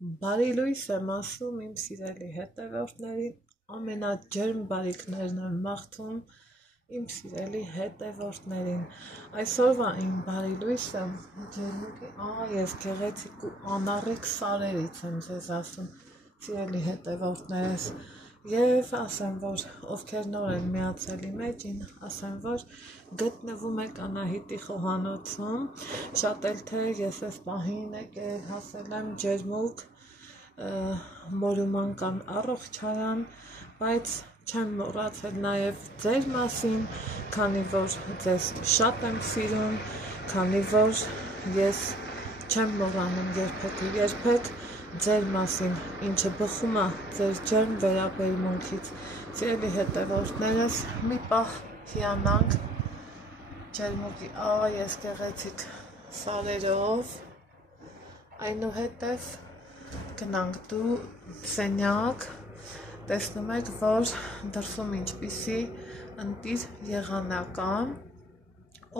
Բարի լույս եմ ասում իմ սիրելի հետևորդներին, ամենաջերմ բարիքներն եմ մաղթում իմ սիրելի հետևորդներին։ Այսօրվա իմ բարի լույսը ջերմուկի և գեղեցիկ ու անառիկ սարերից եմ ձեզ ասում, սիրելի հետևորդներս, և ասեմ, որ ովքեր նոր են միացել իմ էջին, ասեմ, որ գտնվում եք Անահիտի խոհանոցում, շատ էլ թե ես այս պահին եկել հասել եմ ջերմուկ մորուման առողջարան, բայց չեմ մոռացել նաև ձեր մասին, քանի որ ձեզ շատ եմ սիրում, քանի որ ես չեմ մոռանում երբեք ձեր մասին, ինչը բխում է ձեր ջերմ վերաբերմունքից։ Սիրելի հետևորդներս, մի պահ հիանանք ջերմուկի ես գեղեցիկ սարերով, այնուհետև գնանք դու սենյակ, տեսնում եք, որ դրսում ինչպիսի ընտիր եղանակ է,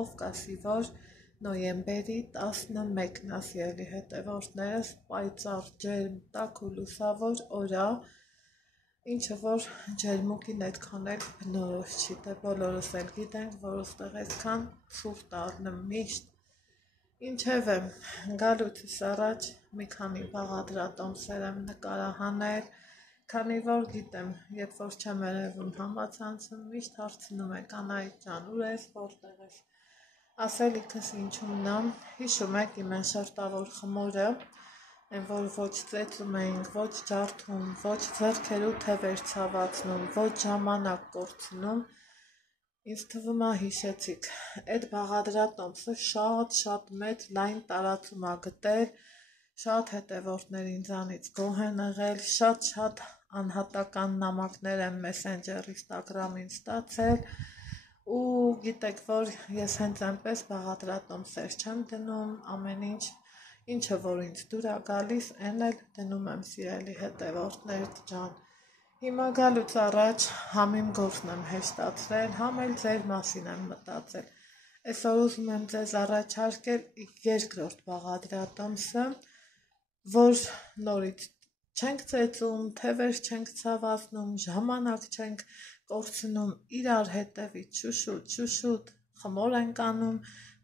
ով կասի, որ նոյեմբերի 11-ն է, սիրելի հետևորդներս, պայծառ ջերմ տաք ու լուսավոր օր է, ինչը որ ջերմուկին այդքան էլ բնորոշ չի, դե բոլորս էլ գիտենք, որ ուստեղ այսքան ցուրտ առնում միշտ։ Ինչևէ, գալուցս առաջ մի քանի բաղադրատոմսեր եմ նկարահանել, քանի որ գիտեմ, երբ որ չեմ երևում համացանցում, միշտ հարցնում եք Անահիտ ջան, ուր ես, որտեղ ես։ Ասելիքս ինչումն է, հիշում եք իմ այն շերտավոր խմորը, այն որ ոչ ծեծում էինք, ոչ ջարդում, ոչ ձեռքերու թևեր ցավացնում, ոչ ժամանակ կորցնում, ինձ թվում է հիշեցիք, այդ բաղադրատոմսը շատ մեծ լայն տարածում է գտել, շատ հետևորդներ ինձանից գոհ են եղել, շատ անհատական նամակներ եմ Messenger Instagram-ին ստացել, ու գիտեք, որ ես հենց այնպես բաղադրատոմսեր չեմ դնում, ամեն ինչը որ ինձ դուր է գալիս, այն էլ դնում եմ, սիրելի հետևորդներ ջան։ Հիմա գալուց առաջ համ իմ գործն եմ հեշտացրել, համ էլ ձեր մասին եմ մտածել։ Այսօր ուզում եմ ձեզ առաջարկել երկրորդ բաղադրատոմսը, որ նորից չենք ծեծում, թևեր չենք ցավացնում, ժամանակ չենք կորցնում, իրար հետևից շուշուտ խմոր ենք անում,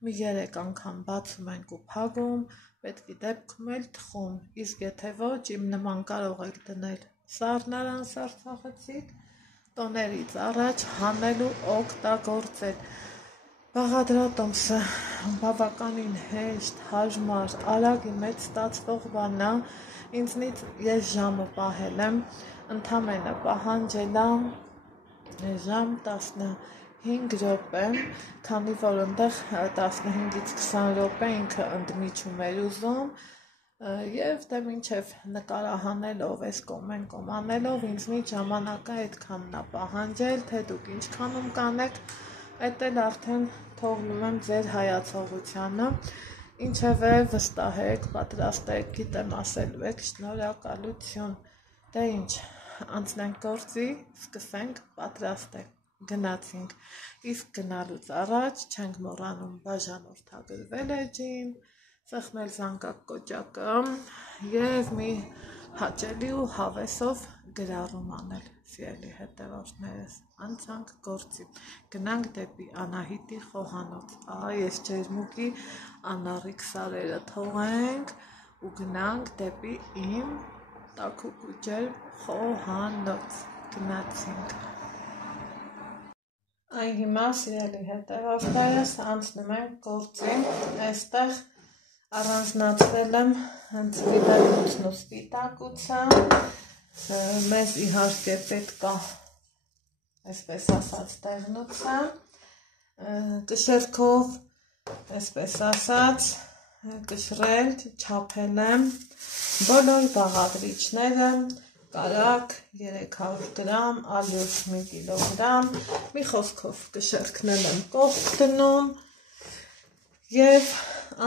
մի 3 անգամ բացում ենք ու փակում, պետքի դեպքում էլ թխում, իսկ եթե ոչ, իմ նման կարող եք դնել սառնարան սարսափեցիկ, տոներից առաջ հանել ու օգտագործել։ Բաղադրատոմսը բավականին հեշտ, հարմար, արագի մեջ ստացվող բան է, ինձնից ես ժամը պահել եմ, ընդամենը պահանջել է ժամ 15 րոպե, քանի որ ընդեղ 15-ից 20 րոպե ինքը ընդմիջում էր ուզում, և դե մինչև նկարահանելով, այս կոմ անելով, ինձնից ժամանակը այդքանն է պահանջել, թե դուք ինչքանում կանեք, այդ էլ արդեն թողնում եմ ձեր հայացողությանը, ինչևէ վստահեք, պատրաստեք, գիտեմ ասելու եք, շնորհակալություն, դե ինչ, անցնենք գործի, սկսենք, պատրաստենք, գնացինք, իսկ գնալուց առաջ չենք մոռանում բաժանորդագրվել էջին, սեղմել զանգակ կոճակը և մի հաճելի ու հավեսով գրառում անել, սիրելի հետևորդներս, անցանք գործի, գնանք դեպի Անահիտի խոհանոց, ես ջերմուկի անառիկ սարերը թողենք ու գնանք դեպի իմ տաքուկ ու ջերմ խոհանոց, գնացինք։ Այ հիմա, սիրելի հետևորդներս, անցնում ենք գործի, այստեղ առանձնացրել եմ ծվիլերուցն ու սպիտակուցը, մեզ իհարկե պետք է, այսպես ասած, դեղնուցը, կշերքով, այսպես ասած, կշռել, չափել եմ, բոլոր բաղադրիչները, կարակ 300 գրամ, ալյուր 1 կիլոգրամ, մի խոսքով կշերքնել եմ կողք դնում և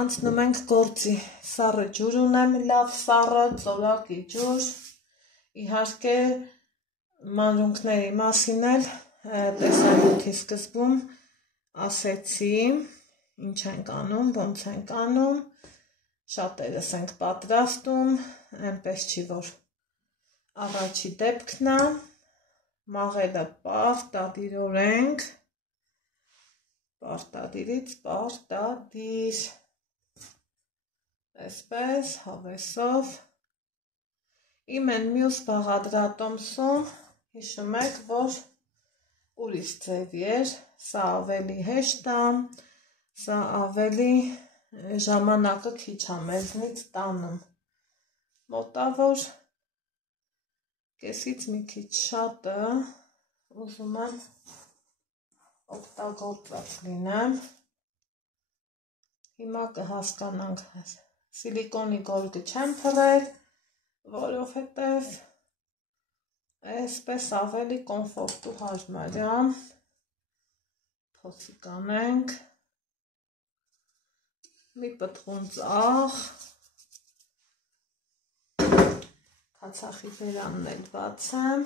անցնում ենք գործի, սառը ջուր ունեմ, լավ սառը, ծորակի ջուր, իհարկե մանրունքների մասին էլ տեսանյութի սկզբում ասեցի, ինչ ենք անում, ոնց ենք անում, շատերս ենք պատրաստում, այնպես չի, որ առաջի դեպքն է, մաղելը պարտադիրորենք, պարտադիրից պարտադիր, այսպես, հավեսով, իմ են մյուս բաղադրատոմսում, հիշում եք, որ ուրիշ ձև էր, սա ավելի հեշտ է, սա ավելի ժամանակը քիչ է մեզնից տանում, մոտավոր կեսից մի քիչ շատը ուզում եմ օգտագործած լինեմ, հիմա կհասկանանք, սիլիկոնի գորգը չեմ փռել, որովհետև այսպես ավելի կոմֆորտ ու հարմարյամ, փոսի կանենք, մի պտղուն ծաղ, քացախի բերանն էլ բացեմ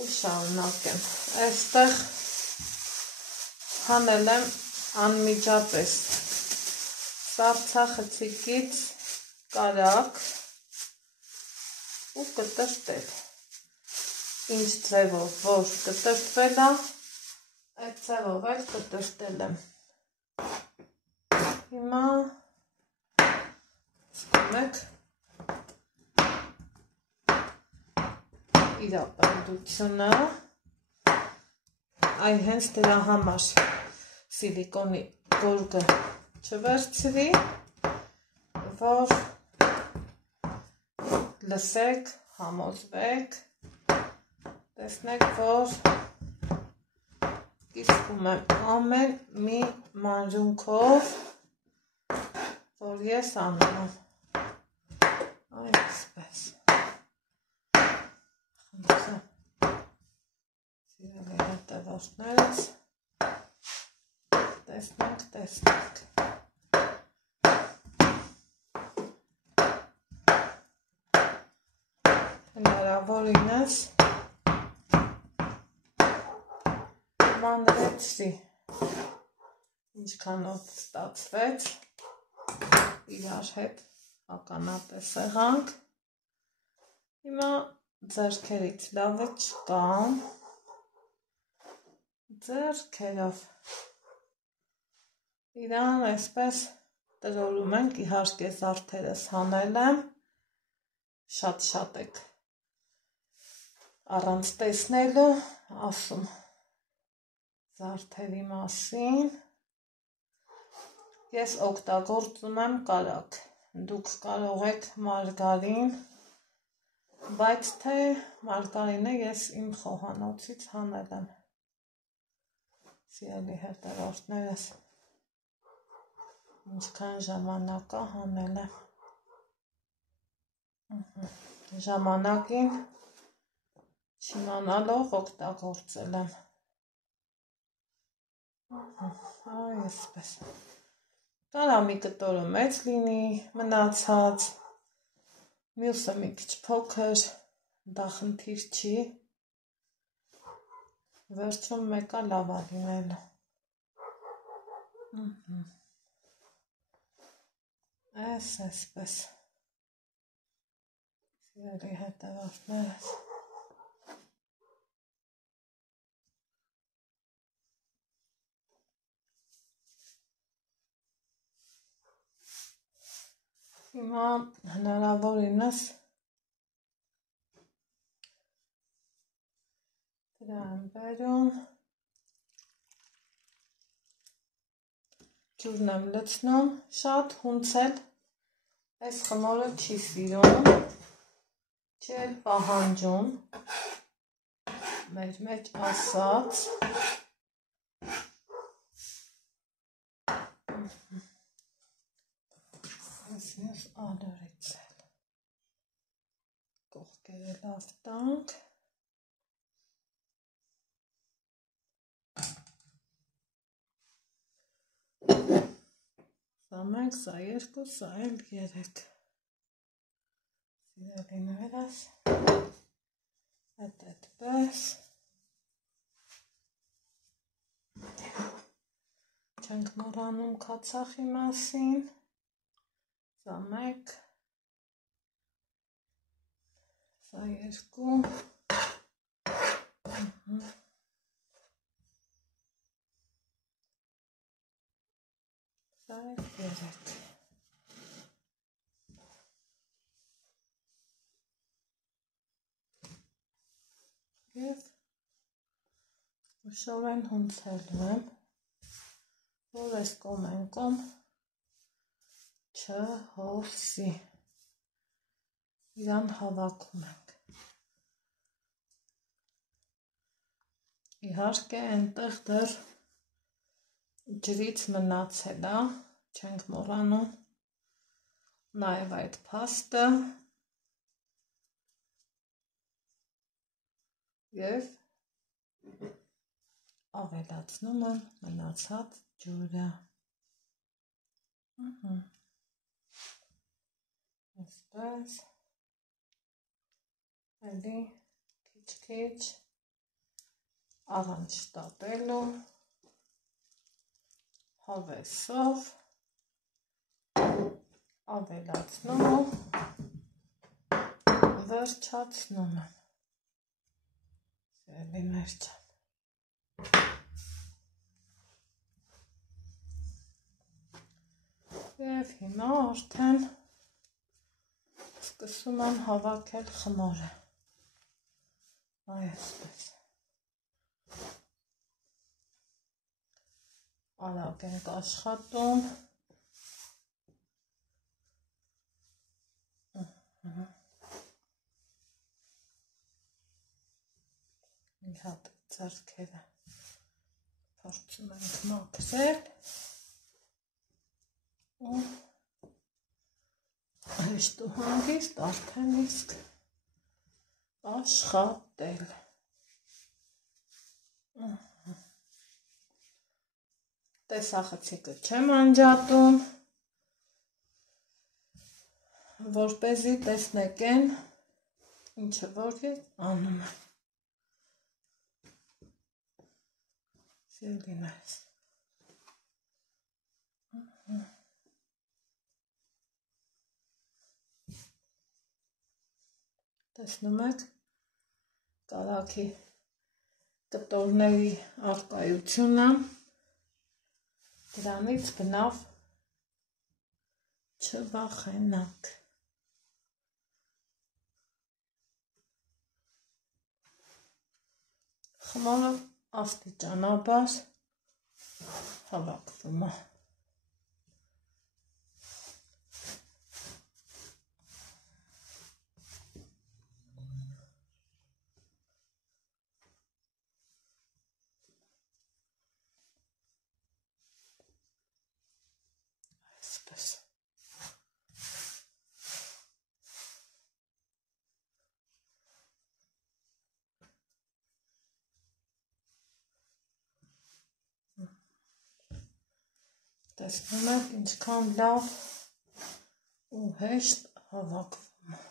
ու շարունակեմ, այստեղ հանել եմ անմիջապես սառցախցիկից կարակ ու կտրտել, ինչ ձևով, որ կտրտվել է, այդ ձևով էլ կտրտել եմ, հիմա զգում եք իր ապարդությունը, այ հենց դրա համար սիլիկոնի գորգը չվերցրի, որ լսեք, համոզվեք, տեսնեք, որ կիսվում եմ ամեն մի մանրունքով, որ ես անում եմ, այսպես, խնդրեմ, սիրելի հետևորդներս, տեսնենք, հնարավորինս մանրեցրի, ինչքանով ստացվեց, իրար հետ ականատես եղանք, հիմա ձեռքերից լավը չկա, ձեռքերով իրան այսպես տրորում ենք, իհարկե զարդերս հանել եմ, շատ եք առանց տեսնելու ասում զարդերի մասին, ես օգտագործում եմ կարակ, դուք կարող եք մարգարին, բայց թե մարգարինը ես իմ խոհանոցից հանել եմ, սիրելի հետևորդներս, ինչքան ժամանակա հանել եմ, ժամանակին չիմանալով օգտագործել եմ, այսպես, կարա մի կտորը մեծ լինի, մնացած, մյուսը մի քիչ փոքր, դա խնդիր չի, վերջում մեկը լավ է լինելու, այսպես, սիրելի հետևորդներս, հիմա հնարավորինս դրա եմ բերում, ջուրն եմ լցնում, շատ հունցել, այս խմորը չի սիրում, չի էլ պահանջում, մեր մեջ ասած, այսինս ալորից էլ, կողքերը լավ տանք, սա մեկ, սա երկու, սա էլ երեք, սիրելիներս, այդպես, չենք մոռանում քացախի մասին, Սա 1, սա 2, սա 3, և ուշորեն հունցելու եմ, որ այս կողմ են կողմ չհոսի, իրան հավաքում ենք, իհարկե այնտեղ դեռ ջրից մնացել է, չենք մոռանում, նաև այդ փաստը և ավելացնում եմ մնացած ջուրը, այսպես, էլի քիչ-քիչ, առանց շտապելու, հավեսով, ավելացնում ու վերջացնում եմ, սիրելի մեր ջան։ Եվ հիմա արդեն սկսում եմ հավաքել խմորը, այսպես, արագ ենք աշխատում, մի հատ ձեռքերը փորձում ենք մաքրել ու հեշտ ու հանգիստ արդեն իսկ աշխատել։ Տեսախցիկը չեմ անջատում, որպեսզի տեսնեք են, ինչը որ ես անում եմ։ Սիրելիներս։ Տեսնում եք կարագի կտորների առկայությունը, դրանից բնավ չվախենաք։ Խմորը աստիճանաբար հավաքվում է։ Այսպես։ Տեսնում եք ինչքան լավ ու հեշտ հավաքվում է։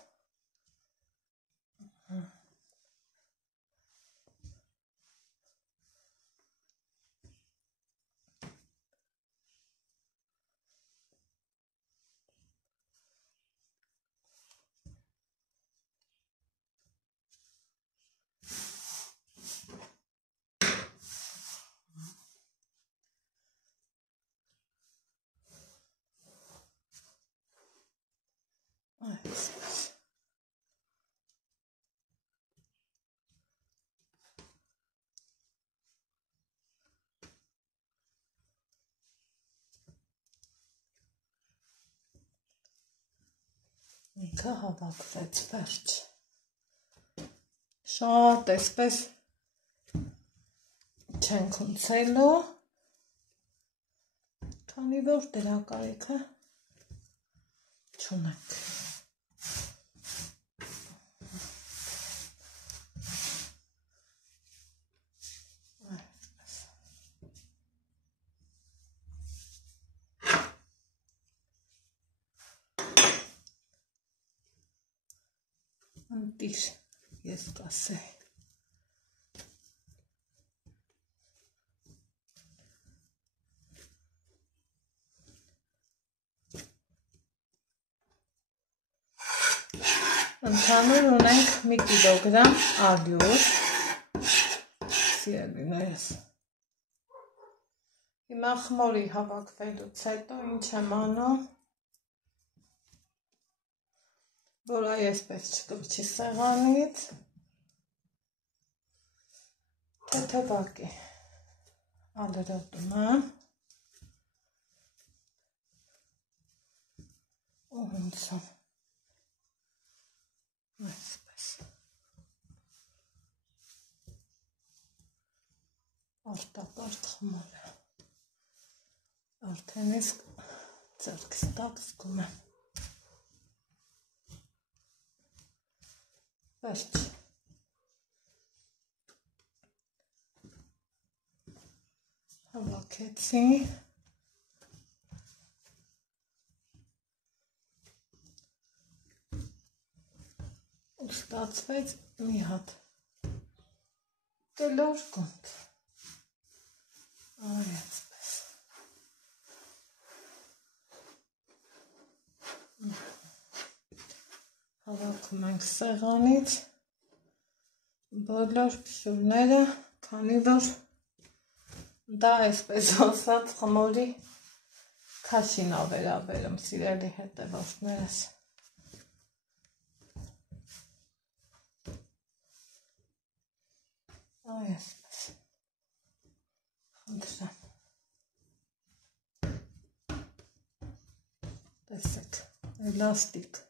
Այսպես։ Ինքը հավաքվեց, վերջ։ Շատ այսպես չենք հունցելու, քանի որ դրա կարիքը չունենք։ Ընտիր, ես կասեի։ Ընդհանուր ունենք 1 կիլոգրամ ալյուր, սիրելիներս։ Հիմա խմորի հավաքվելուց հետո ինչ եմ անում, որ այսպես չկպչի սեղանից, թեթևակի ալրոտում եմ ու հունցում այսպես արտակարգ խմոր է, արդեն իսկ ձեռքս տակ զգում եմ, վերջ, հավաքեցի, ու ստացվեց մի հատ կլոր գունդ, այսպես, հավաքում ենք սեղանից բոլոր փշուրները, քանի որ դա այսպես ասած խմորի քաշին ա վերաբերում, սիրելի հետևորդներս։ Այսպես, խնդրեմ, տեսեք, էլաստիկ,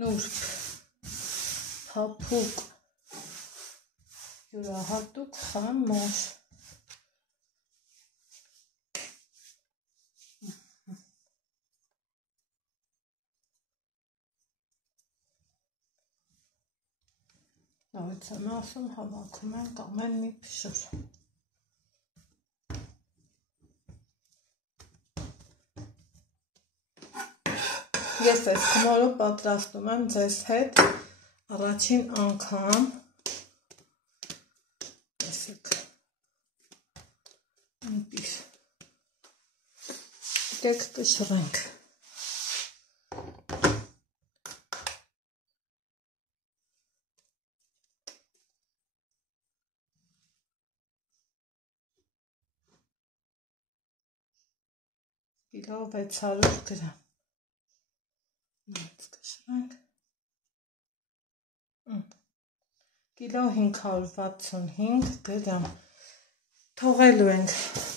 նուրբ, փափուկ, յուրահատուկ խմոր։ Նորից եմ ասում, հավաքում ենք ամեն մի փշուր։ Ես այս խմորը պատրաստում եմ ձեզ հետ առաջին անգամ, տեսեք, այնտեղ, եկեք կշռենք։ Կիլո 600 գրամ, նույնց կշռենք, կիլո 565 գրամ, թողելու ենք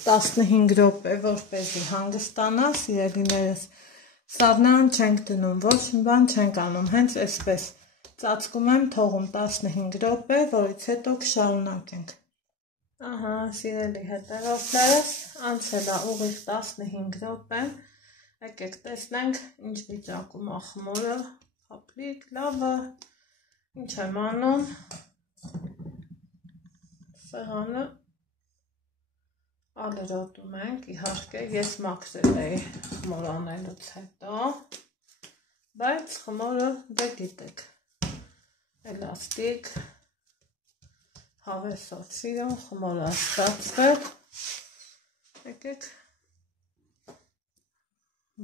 15 րոպե, որպեսզի հանգստանա, սիրելիներս, սառնարան չենք դնում, ոչ մի բան չենք անում, հենց այսպես ծածկում եմ, թողում 15 րոպե, որից հետո կշարունակենք։ Ահա, սիրելի հետևորդներս, անցել է ուղիղ 15 րոպե, եկեք տեսնենք ինչ վիճակում է խմորը, փափլիկ, լավը, ինչ եմ անում, սեղանը ալրոտում ենք, իհարկե ես մաքրել էի խմոր անելուց հետո, բայց խմորը դե գիտեք, էլաստիկ, հավեսով սիրում, խմորը ստացվել, եկեք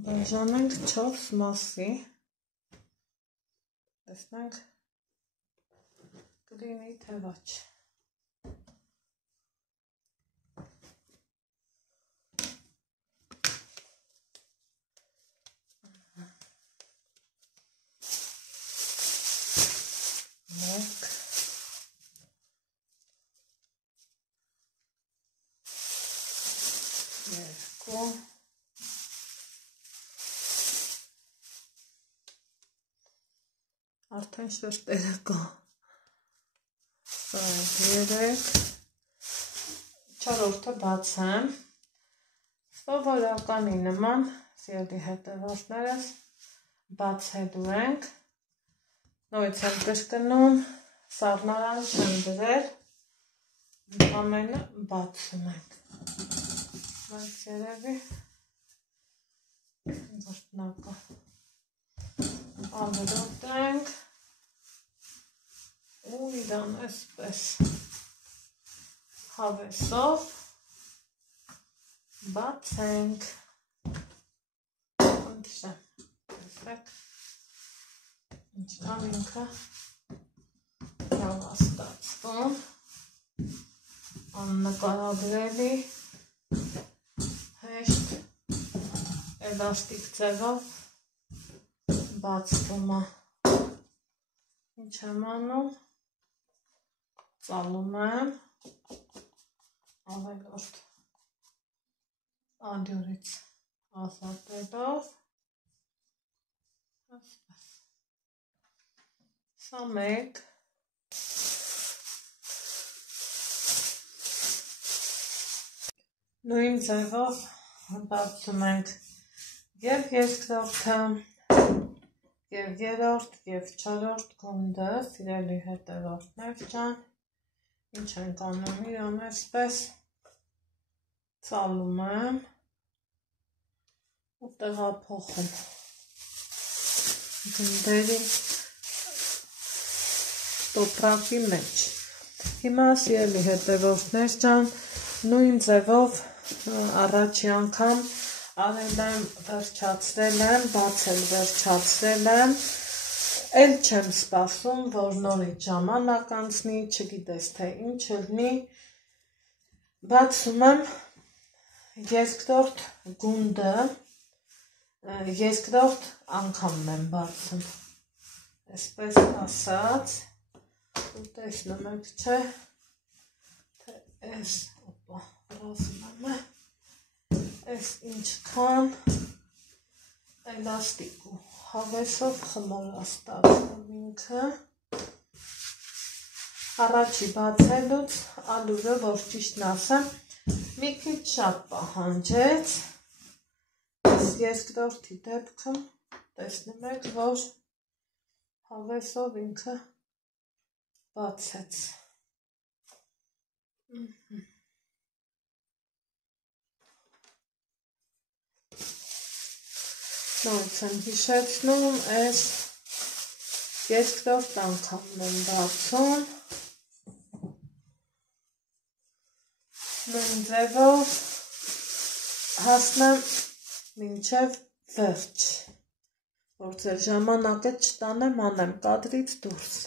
բաժանենք 4 մասի, տեսնենք կլինի թե ոչ։ Մեկ, երկու, արդեն շերտերը կա, 3, 4-րդը բացեմ, սովորականի նման, սիրելի հետևորդներս, բացելու ենք, նորից եմ կրկնում, սառնարան չեմ դրել, ամենը բացում ենք, բայց երևի վրտնակը ալրոտենք ու իրան այսպես հավեսով բացենք, ընդրեմ, տեսեք, ինչքան ինքը ստացվում աննկարագրելի հեշտ էլաստիկ ձևով բացվում է։ Ինչ եմ անում, ծալում եմ ավելորդ ալյուրից ազատելով, սա մեկ, նույն ձևով բացում ենք և երկրորդը, և երրորդ, և չորրորդ գունդը, սիրելի հետևորդներ ջան, ինչ ենք անում, իրան այսպես ծալում եմ ու տեղափոխում գնդերի տոպրակի մեջ։ Հիմա սիրելի հետևորդներ ջան, նույն ձևով առաջի անգամ արել եմ, վերջացրել եմ, բացել վերջացրել եմ, էլ չեմ սպասում, որ նորից ժամանակ անցնի, չգիտես թե ինչ լինի, բացում եմ երկրորդ գունդը, երկրորդ անգամն եմ բացում, այսպես ասած, ու տեսնում եք չէ, թե այս, օպա, ռազմում է, այս ինչքան էլաստիկ ու հավեսով խմորաստացվում ինքը, առաջի բացելուց ալուրը, որ ճիշտն ասեմ, մի քիչ շատ պահանջեց, երկրորդի դեպքում տեսնում եք, որ հավեսով ինքը բացեց։ Նորից եմ հիշեցնում, այս երկրորդ անգամն եմ բացում, նույն ձևով հասնեմ մինչև վերջ, որ ձեր ժամանակը չտանեմ, անեմ կադրից դուրս։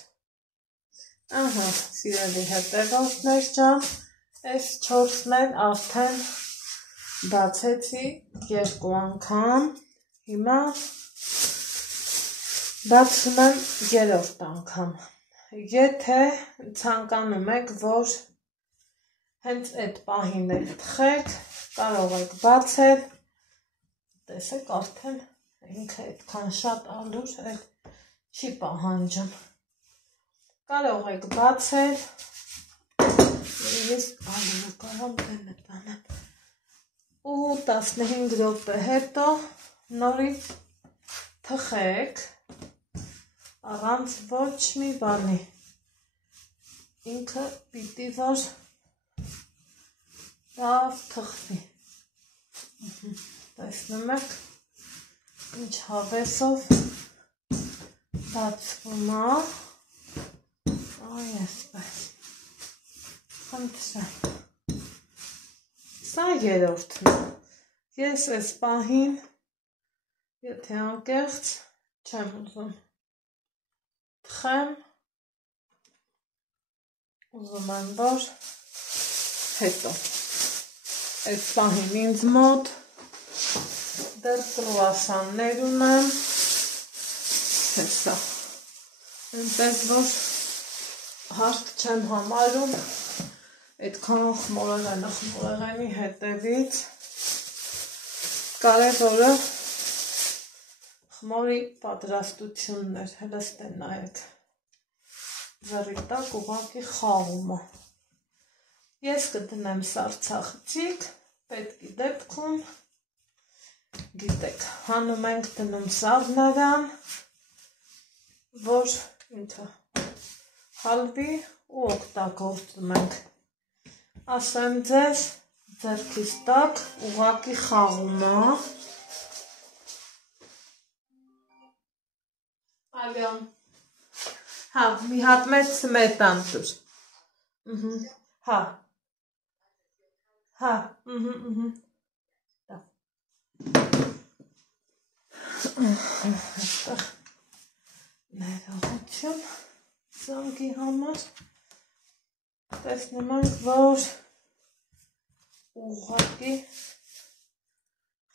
Ահա, սիրելի հետևորդներ ջան, այս 4-ն էլ արդեն բացեցի 2 անգամ, հիմա բացում եմ 3-րդ անգամ։ Եթե ցանկանում եք, որ հենց այդ պահին էլ թխեք, կարող եք բացել, տեսեք արդեն ինքը այդքան շատ ալուր չի պահանջում։ Կարող եք բացել, ես ալուրը կարամ դեմը տանեմ, ու 15 րոպե հետո նորից թխեք, առանց ոչ մի բանի, ինքը պիտի որ լավ թխվի, տեսնում եք, ինչ հավեսով բացվում է, այ այսպես, խնդրեմ, սա երրորդն է, ես այս պահին, եթե անկեղծ չեմ ուզում թխեմ, ուզում եմ, որ հետո, այս պահին ինձ մոտ դեռ կրուասաններ ունեմ, հեսա, այնպես որ հարկ չեմ համարում, այդքան խմորեղենի հետևից, կարևորը խմորի պատրաստությունն էր, հլստ է նայեք, ձեռի տակ ուղղակի խաղում է, ես կդնեմ սառցախցիկ, պետքի դեպքում, գիտեք, հանում ենք դնում սառնարան, որ ինքը հալվի ու օգտագործում ենք, ասեմ ձեզ, ձեռքիս տակ ուղղակի խաղում է, Ալյոն, հա, մի հատ մեծ սմետան տուր, հա, ներողություն զանգի համար, տեսնում ենք, որ ուղղակի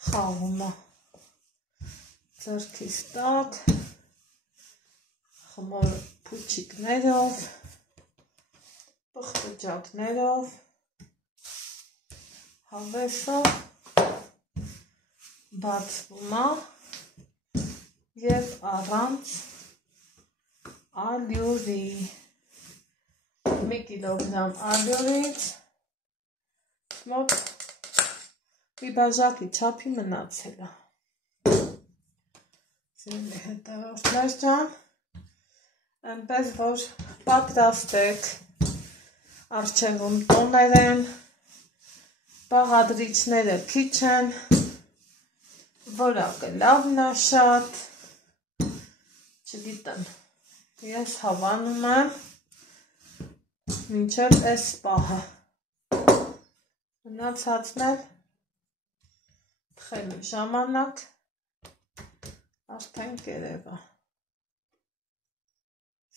խաղում է ձեռքիս տակ, խմոր փուչիկներով, պղտջակներով, հավեսով բացվում է և առանց ալյուրի, 1 կիլոգրամ ալյուրից մոտ մի բաժակի չափի մնացել է։ Սիրելի հետևորդներ ջան, այնպես որ պատրաստեք, առջևում տոներ են, բաղադրիչները քիչ են, որակը լավն է շատ, չգիտեմ, ես հավանում եմ մինչև այս պահը, մնացածն էլ թխելու ժամանակ արդեն կերևա,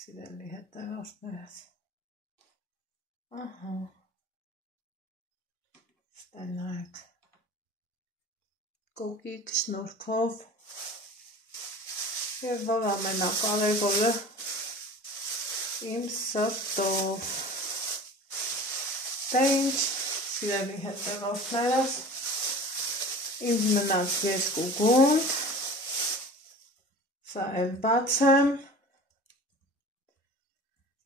սիրելի հետևորդներս, ահա, ստենայք, կոկիկ շնորհքով և որ ամենակարևորը իմ սրտով, դե ինչ, սիրելի հետևորդներս, ինձ մնաց 2 գունդ, սա էլ բացեմ,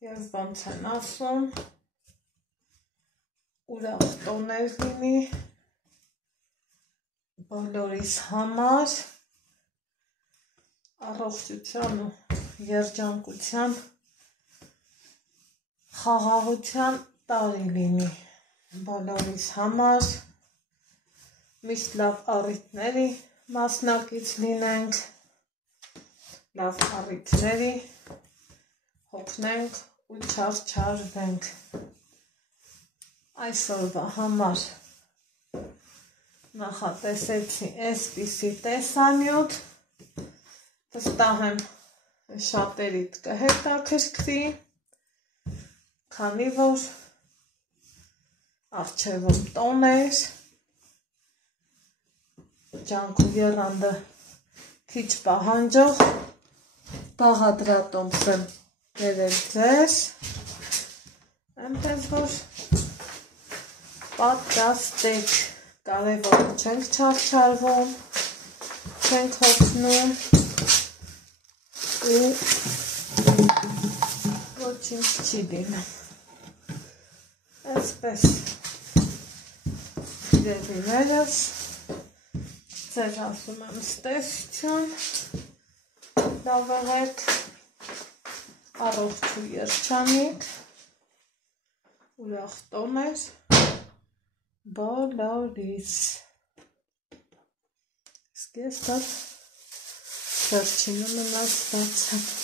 և ոնց են ասում, ուրախ տոներ լինի, բոլորիս համար, առողջության ու երջանկության, խաղաղության տարի լինի, բոլորիս համար, միշտ լավ առիթների մասնակից լինենք, լավ առիթների հոգնենք ու չարչարվենք, այսօրվա համար նախատեսեցի այսպիսի տեսանյութ, վստահ եմ շատերիդ կհետաքրքրի, քանի որ առջևում տոներ, ջանք ու եռանդը քիչ պահանջող բաղադրատոմս եմ բերել ձեզ, այնպես որ պատրաստեք, կարևորը չենք չարչարվում, չենք հոգնում ու ոչինչ չի լինում, այսպես սիրելիներս, ձեզ ասում եմ ստեսություն, լավ եղեք, առողջ ու երջանիկ, ուրախ տոներ, բոլորիս, իսկ ես դա վերջինը մնացված եմ։